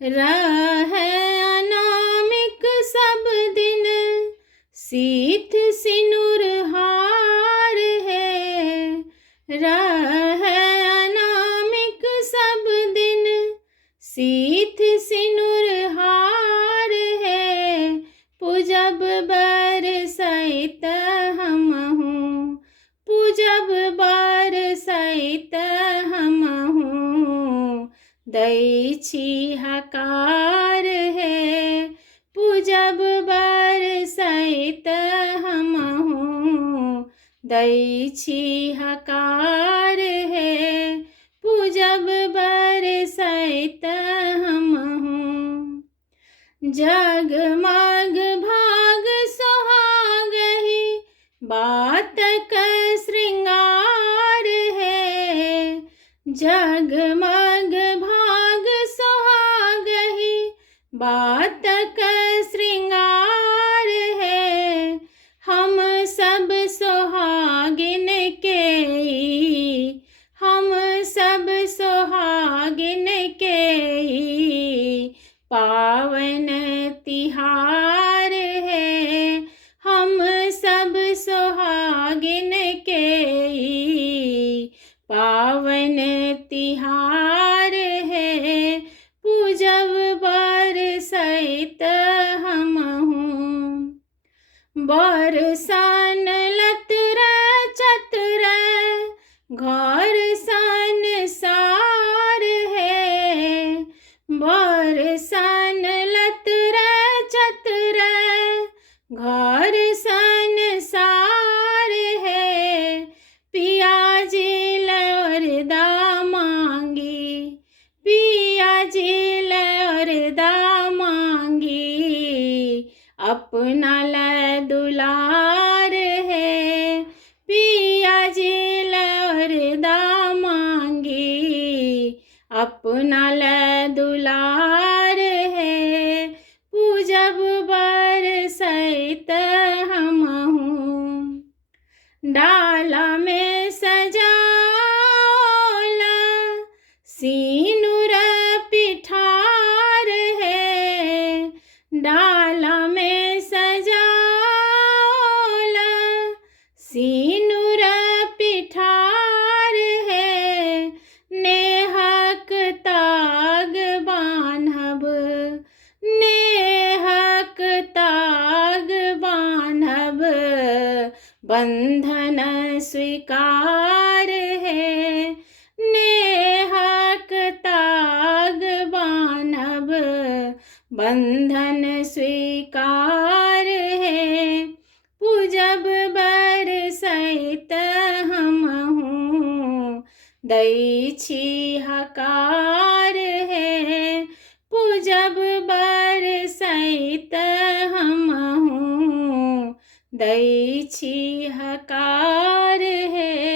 रहे अनामिक सब दिन, सीत सिनुर हार है। रहे अनामिक सब दिन, सीत सिनुर हार है। पूजब बरसैत हमहूँ, पूजब बरसैत हमहूँ, दै छी हकार है। पूजब बरसैत हमहूँ, दै छी हकार है। पूजब बरसैत हमहूँ, जगमग भाग सोहागहि, बात क श्रृंगार है। जगमग भाग सोहागहि, बात क श्रृंगार है। हम सब सोहागिन के, हम सब सोहागिन के, पावन तिहार है। हम सब सोहागिन के, पावन तिहार है। पूजब बरसैत हमहूँ, बरसन लतर चतर, घर संसार है। बरसन लतर चतर, घर संसार है। पिया जी लरदा मांगी, पिया जी लरदा मांगी, अपना ल दुलार है। पिया जी लरदा मांगी, अपना ल दुलार है। पूजब बरसैत हमहूँ, डाला में सजाओला, सिनुर पिठार है। डाला में सजाओला, सिनुर पिठार है। नेहक ताग बान्हब, नेहक ताग बान्हब, बंधन स्वीकार है। नेहक ताग बान्हब, बंधन स्वीकार है। पूजब बरसैत हमहूँ, दै छी हकार है। पूजब बरसैत हमहूँ, दै छी हकार है।